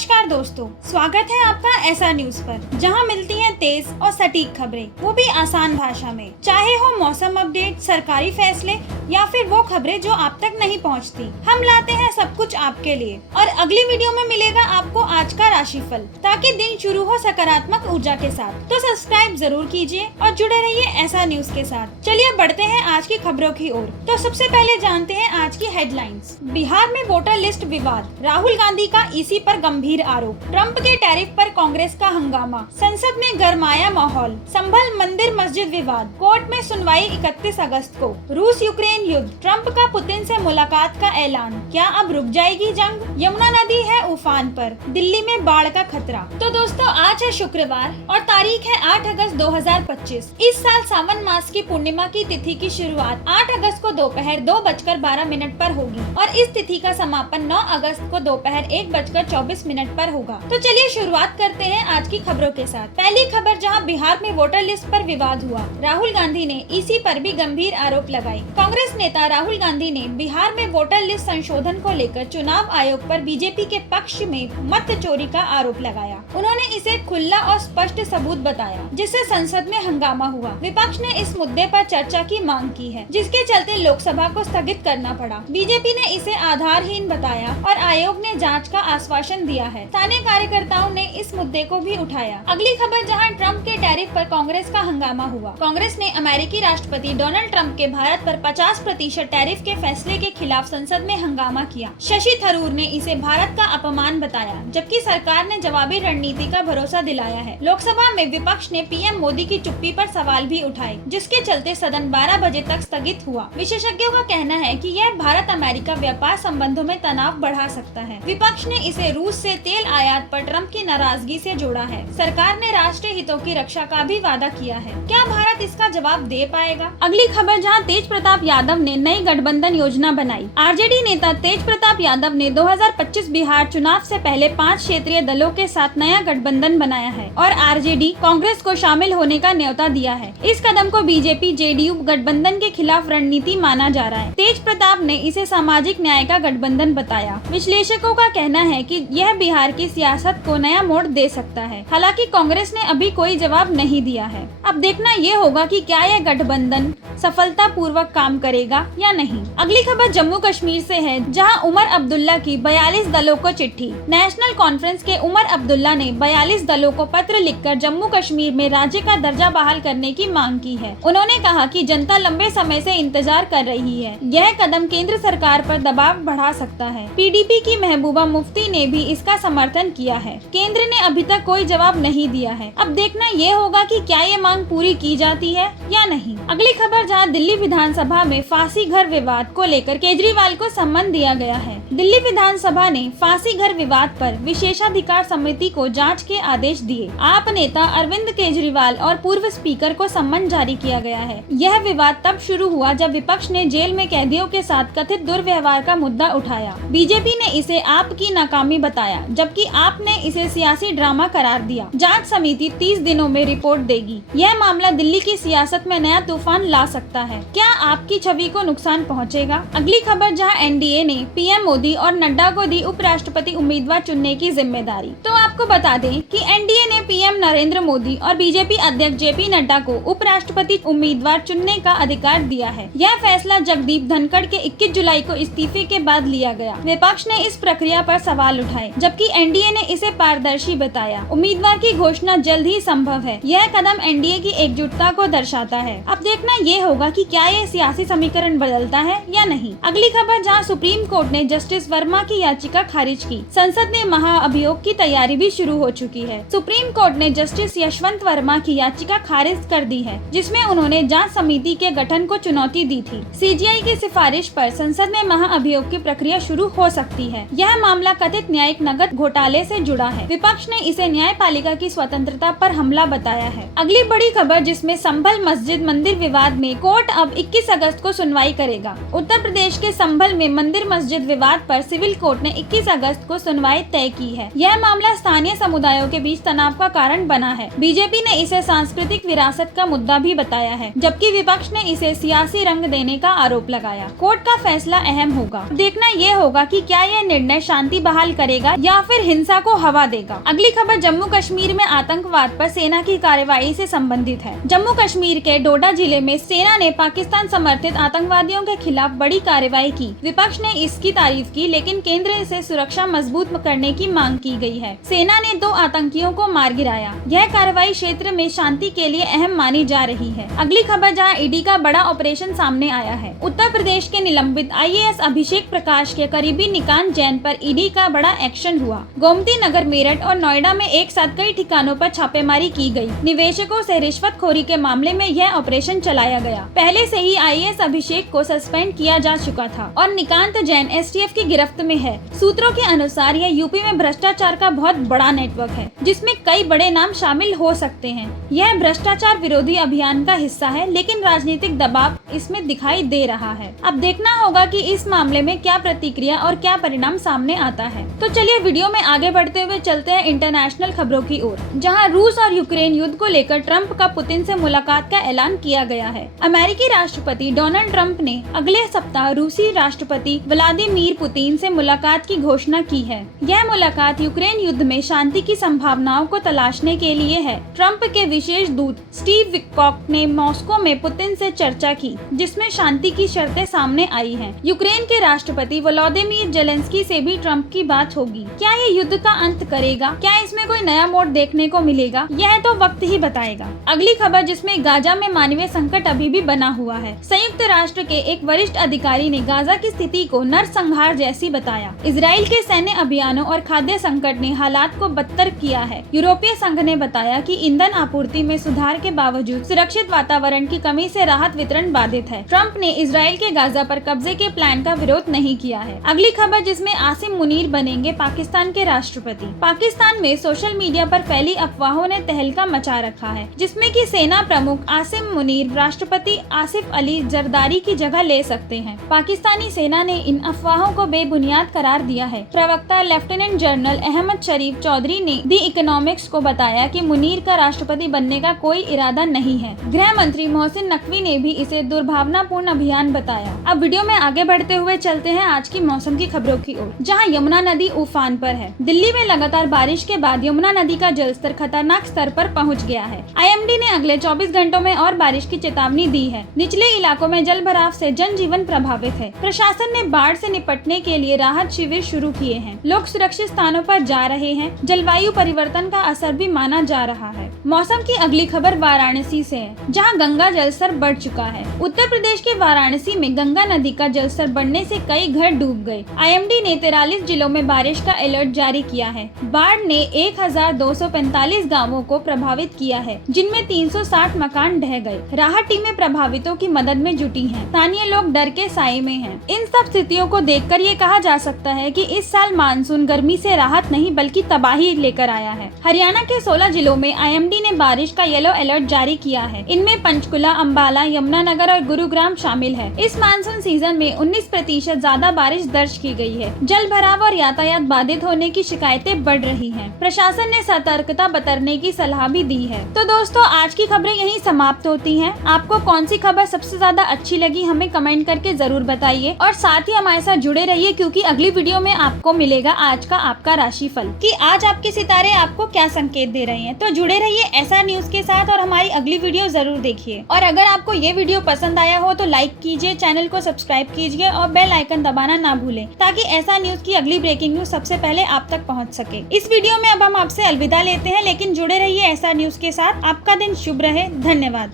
नमस्कार दोस्तों, स्वागत है आपका ऐसा न्यूज पर, जहां मिलती हैं तेज और सटीक खबरें, वो भी आसान भाषा में। चाहे हो मौसम अपडेट, सरकारी फैसले या फिर वो खबरें जो आप तक नहीं पहुंचती, हम लाते हैं सब कुछ आपके लिए। और अगली वीडियो में मिलेगा आपको आज का राशिफल, ताकि दिन शुरू हो सकारात्मक ऊर्जा के साथ। तो सब्सक्राइब जरूर कीजिए और जुड़े रहिए ऐसा न्यूज के साथ। चलिए बढ़ते हैं आज की खबरों की ओर। तो सबसे पहले जानते हैं आज की हेडलाइंस। बिहार में वोटर लिस्ट विवाद, राहुल गांधी का ईसी पर गंभीर आरोप। ट्रंप के टैरिफ पर कांग्रेस का हंगामा, संसद में गरमाया माहौल। संभल मंदिर मस्जिद विवाद, कोर्ट में सुनवाई 31 अगस्त को। रूस यूक्रेन युद्ध, ट्रंप का पुतिन से मुलाकात का ऐलान। क्या अब रुक जाएगी जंग? यमुना नदी है उफान पर, दिल्ली में बाढ़ का खतरा। तो दोस्तों, आज है शुक्रवार और तारीख है 8 अगस्त 2025। इस साल सावन मास की पूर्णिमा की तिथि की शुरुआत 8 अगस्त को दोपहर 2:12 पर होगी और इस तिथि का समापन 9 अगस्त को दोपहर 1:24 पर होगा। तो चलिए शुरुआत करते हैं आज की खबरों के साथ। पहली खबर, जहां बिहार में वोटर लिस्ट पर विवाद हुआ, राहुल गांधी ने ईसी पर भी गंभीर आरोप लगाए। कांग्रेस नेता राहुल गांधी ने बिहार में वोटर लिस्ट संशोधन को लेकर चुनाव आयोग पर बीजेपी के पक्ष में मत चोरी का आरोप लगाया। उन्होंने इसे खुला और स्पष्ट सबूत बताया, जिससे संसद में हंगामा हुआ। विपक्ष ने इस मुद्दे पर चर्चा की मांग की है, जिसके चलते लोकसभा को स्थगित करना पड़ा। बीजेपी ने इसे आधारहीन बताया और आयोग ने जांच का आश्वासन दिया है। स्थानीय कार्यकर्ताओं ने इस मुद्दे को भी उठाया। अगली खबर, जहां ट्रंप के टैरिफ पर कांग्रेस का हंगामा हुआ। कांग्रेस ने अमेरिकी राष्ट्रपति डोनाल्ड ट्रंप के भारत पर 50% टैरिफ के फैसले के खिलाफ संसद में हंगामा किया। शशि थरूर ने इसे भारत का अपमान बताया, जबकि सरकार ने जवाबी रणनीति का भरोसा दिलाया है। लोकसभा में विपक्ष ने पीएम मोदी की चुप्पी पर सवाल भी उठाए, जिसके चलते सदन 12 बजे तक स्थगित हुआ। विशेषज्ञों का कहना है कि यह भारत अमेरिका व्यापार संबंधों में तनाव बढ़ा सकता है। विपक्ष ने इसे रूस से तेल आयात पर ट्रंप की नाराजगी से जोड़ा है। सरकार ने राष्ट्रीय हितों की रक्षा का भी वादा किया है। क्या भारत इसका जवाब दे पाएगा? अगली खबर, जहां तेज प्रताप यादव ने नई गठबंधन योजना बनाई। आरजेडी नेता तेज प्रताप यादव ने 2025 बिहार चुनाव से पहले 5 क्षेत्रीय दलों के साथ नया गठबंधन बनाया है और आरजेडी कांग्रेस को शामिल होने का न्योता दिया है। इस कदम को बीजेपी जेडीयू गठबंधन के खिलाफ रणनीति माना जा रहा है। तेज प्रताप ने इसे सामाजिक न्याय का गठबंधन बताया। विश्लेषकों का कहना है कि यह बिहार की सियासत को नया मोड़ दे सकता है। हालांकि कांग्रेस ने अभी कोई जवाब नहीं दिया है। अब देखना ये होगा कि क्या यह गठबंधन सफलतापूर्वक काम करेगा या नहीं। अगली खबर जम्मू कश्मीर से है, जहां उमर अब्दुल्ला की 42 दलों को चिट्ठी। नेशनल कॉन्फ्रेंस के उमर अब्दुल्ला ने 42 दलों को पत्र लिखकर जम्मू कश्मीर में राज्य का दर्जा बहाल करने की मांग की है। उन्होंने कहा कि जनता लंबे समय से इंतजार कर रही है। यह कदम केंद्र सरकार पर दबाव बढ़ा सकता है। पीडीपी की महबूबा मुफ्ती ने भी इसका समर्थन किया है। केंद्र ने अभी तक कोई जवाब नहीं दिया है। अब देखना ये होगा कि क्या ये मांग पूरी की जाती है या नहीं। अगली खबर, जहां दिल्ली विधानसभा में फांसी घर विवाद को लेकर केजरीवाल को सम्मन दिया गया है। दिल्ली विधानसभा ने फांसी घर विवाद पर विशेषाधिकार समिति को जांच के आदेश दिए। आप नेता अरविंद केजरीवाल और पूर्व स्पीकर को सम्मन जारी किया गया है। यह विवाद तब शुरू हुआ जब विपक्ष ने जेल में कैदियों के साथ कथित दुर्व्यवहार का मुद्दा उठाया। बीजेपी ने इसे आप की नाकामी बताया, जबकि आप ने इसे सियासी ड्रामा करार दिया। जांच समिति 30 दिनों में रिपोर्ट देगी। यह मामला दिल्ली की सियासत में नया तूफान ला सकता है। क्या आपकी छवि को नुकसान पहुंचेगा? अगली खबर, जहां एनडीए ने पीएम मोदी और नड्डा को दी उपराष्ट्रपति उम्मीदवार चुनने की जिम्मेदारी। तो आपको बता दें कि एनडीए ने पीएम नरेंद्र मोदी और बीजेपी अध्यक्ष जेपी नड्डा को उपराष्ट्रपति उम्मीदवार चुनने का अधिकार दिया है। यह फैसला जगदीप धनखड़ के 21 जुलाई को इस्तीफे के बाद लिया गया। विपक्ष ने इस प्रक्रिया पर सवाल उठाए, जबकि एनडीए ने इसे पारदर्शी बताया। उम्मीदवार की घोषणा जल्द ही संभव है। यह कदम एनडीए की एकजुटता को दर्शाता है। अब देखना ये होगा कि क्या ये सियासी समीकरण बदलता है या नहीं। अगली खबर, जहां सुप्रीम कोर्ट ने जस्टिस वर्मा की याचिका खारिज की। संसद में महाअभियोग की तैयारी भी शुरू हो चुकी है। सुप्रीम कोर्ट ने जस्टिस यशवंत वर्मा की याचिका खारिज कर दी है, जिसमें उन्होंने जांच समिति के गठन को चुनौती दी थी। सीजीआई की सिफारिश पर संसद में महाअभियोग की प्रक्रिया शुरू हो सकती है। यह मामला कथित न्यायिक नकद घोटाले से जुड़ा है। विपक्ष ने इसे न्यायपालिका की स्वतंत्रता पर हमला बताया है। अगली बड़ी खबर, जिसमें संभल मस्जिद मंदिर विवाद में कोर्ट अब 21 अगस्त को सुनवाई करेगा। उत्तर प्रदेश के संभल में मंदिर मस्जिद विवाद पर सिविल कोर्ट ने 21 अगस्त को सुनवाई तय की है। यह मामला स्थानीय समुदायों के बीच तनाव का कारण बना है। बीजेपी ने इसे सांस्कृतिक विरासत का मुद्दा भी बताया है, जबकि विपक्ष ने इसे सियासी रंग देने का आरोप लगाया। कोर्ट का फैसला अहम होगा। देखना ये होगा कि क्या यह निर्णय शांति बहाल करेगा या फिर हिंसा को हवा देगा। अगली खबर जम्मू कश्मीर में आतंकवाद पर सेना की कार्रवाई से संबंधित है। जम्मू कश्मीर के डोडा जिले में सेना ने पाकिस्तान समर्थित आतंकवादियों के खिलाफ बड़ी कार्रवाई की। विपक्ष ने इसकी तारीफ की, लेकिन केंद्र से सुरक्षा मजबूत करने की मांग की गई है। सेना ने 2 आतंकियों को मार गिराया। यह कार्रवाई क्षेत्र में शांति के लिए अहम मानी जा रही है। अगली खबर जहां ईडी का बड़ा ऑपरेशन सामने आया है। उत्तर प्रदेश के निलंबित IAS अभिषेक प्रकाश के करीबी निकांत जैन पर ईडी का बड़ा एक्शन हुआ। गोमती नगर, मेरठ और नोएडा में एक साथ कई ठिकानों पर छापेमारी की गई। निवेशकों से रिश्वतखोरी के मामले में यह ऑपरेशन चलाया गया। पहले से ही IAS अभिषेक को सस्पेंड किया जा चुका था और निकांत जैन STF की गिरफ्त में है। सूत्रों के अनुसार यह यूपी में भ्रष्टाचार का बहुत बड़ा नेटवर्क है, जिसमें कई बड़े नाम शामिल हो सकते हैं। यह भ्रष्टाचार विरोधी अभियान का हिस्सा है, लेकिन राजनीतिक दबाव इसमें दिखाई दे रहा है। अब देखना होगा कि इस मामले में क्या प्रतिक्रिया और क्या परिणाम सामने आता है। तो चलिए वीडियो में आगे बढ़ते हुए चलते हैं इंटरनेशनल खबरों की ओर, जहां रूस और यूक्रेन युद्ध को लेकर ट्रंप का पुतिन से मुलाकात का ऐलान किया गया है। अमेरिकी राष्ट्रपति डोनाल्ड ट्रंप ने अगले सप्ताह रूसी राष्ट्रपति व्लादिमीर पुतिन से मुलाकात की घोषणा की है। यह मुलाकात यूक्रेन युद्ध में शांति की संभावनाओं को तलाशने के लिए है। ट्रंप के विशेष दूत स्टीव विटकॉक ने मॉस्को में पुतिन से चर्चा की, जिसमें शांति की शर्तें सामने आई हैं। यूक्रेन के राष्ट्रपति वोलोदिमीर जेलेंस्की से भी ट्रंप की बात होगी। क्या ये युद्ध का अंत करेगा? क्या इसमें कोई नया मोड़ देखने को मिलेगा? यह तो वक्त ही बताएगा। अगली खबर जिसमें गाजा में मानवीय संकट अभी भी बना हुआ है। संयुक्त राष्ट्र के एक वरिष्ठ अधिकारी ने गाजा की स्थिति को नरसंहार जैसी बताया। इजराइल के सैन्य अभियानों और खाद्य संकट ने हालात को बदतर किया है। यूरोपीय संघ ने बताया कि ईंधन आपूर्ति में सुधार के बावजूद सुरक्षित वातावरण की कमी से राहत वितरण बाधित है। ट्रंप ने इजराइल के गाजा पर कब्जे के प्लान का विरोध नहीं किया है। अगली खबर जिसमें आसिम मुनीर बनेंगे पाकिस्तान के राष्ट्रपति। पाकिस्तान में सोशल मीडिया पर फैली अफवाहों ने तहलका मचा रखा है, जिसमें कि सेना प्रमुख आसिम मुनीर राष्ट्रपति आसिफ अली जरदारी की जगह ले सकते हैं। पाकिस्तानी सेना ने इन अफवाहों को बेबुनियाद करार दिया है। प्रवक्ता लेफ्टिनेंट जनरल अहमद शरीफ चौधरी ने दी इकोनॉमिक्स को बताया कि मुनीर का राष्ट्रपति बनने का कोई इरादा नहीं है। गृह मंत्री मोहसिन नकवी ने भी इसे दुर्भावनापूर्ण अभियान बताया। अब वीडियो में आगे बढ़ते हुए चलते हैं आज की मौसम की खबरों की ओर, जहां यमुना नदी उफान पर है। दिल्ली में लगातार बारिश के बाद यमुना नदी का जलस्तर खतरनाक स्तर पर पहुंच गया है। IMD ने अगले 24 घंटों में और बारिश की चेतावनी दी है। निचले इलाकों में जल भराव से जनजीवन प्रभावित है। प्रशासन ने बाढ़ से निपटने के लिए राहत शिविर शुरू किए हैं। लोग सुरक्षित स्थानों पर जा रहे हैं। जलवायु परिवर्तन का असर भी माना जा रहा है। मौसम की अगली खबर वाराणसी से है, जहां गंगा जलस्तर बढ़ चुका है। उत्तर प्रदेश के वाराणसी में गंगा नदी का जलस्तर बढ़ने से कई घर डूब गए। IMD ने 43 जिलों में बारिश का अलर्ट जारी किया है। बाढ़ ने 1245 गांवों को प्रभावित किया है, जिनमें 360 मकान ढह गए। राहत टीमें प्रभावितों की मदद में जुटी हैं। स्थानीय लोग डर के साए में हैं। इन सब स्थितियों को देखकर ये कहा जा सकता है कि इस साल मानसून गर्मी से राहत नहीं बल्कि तबाही लेकर आया है। हरियाणा के 16 जिलों में IMD ने बारिश का येलो अलर्ट जारी किया है। इनमें पंचकुला, अंबाला, यमुनानगर और गुरुग्राम शामिल है। इस मानसून सीजन में 19% ज्यादा बारिश दर्ज की गई है। जल भराव और यातायात बाधित होने की शिकायतें बढ़ रही हैं। प्रशासन ने सतर्कता बरतने की सलाह भी दी है। तो दोस्तों, आज की खबरें यहीं समाप्त होती हैं। आपको कौन सी खबर सबसे ज्यादा अच्छी लगी हमें कमेंट करके जरूर बताइए, और साथ ही हमारे साथ जुड़े रहिए, क्योंकि अगली वीडियो में आपको मिलेगा आज का आपका राशिफल कि आज आपके सितारे आपको क्या संकेत दे रहे हैं। तो जुड़े रहिए ऐसा न्यूज के साथ और हमारी अगली वीडियो जरूर देखिए। और अगर आपको ये वीडियो पसंद आया हो तो लाइक कीजिए, चैनल को सब्सक्राइब कीजिए और बेल आइकन दबाना ना भूलें, ताकि ऐसा न्यूज की अगली ब्रेकिंग न्यूज सबसे पहले आप तक पहुंच सके। इस वीडियो में अब हम आपसे अलविदा लेते हैं, लेकिन जुड़े रहिए ऐसा न्यूज के साथ। आपका दिन शुभ रहे। धन्यवाद।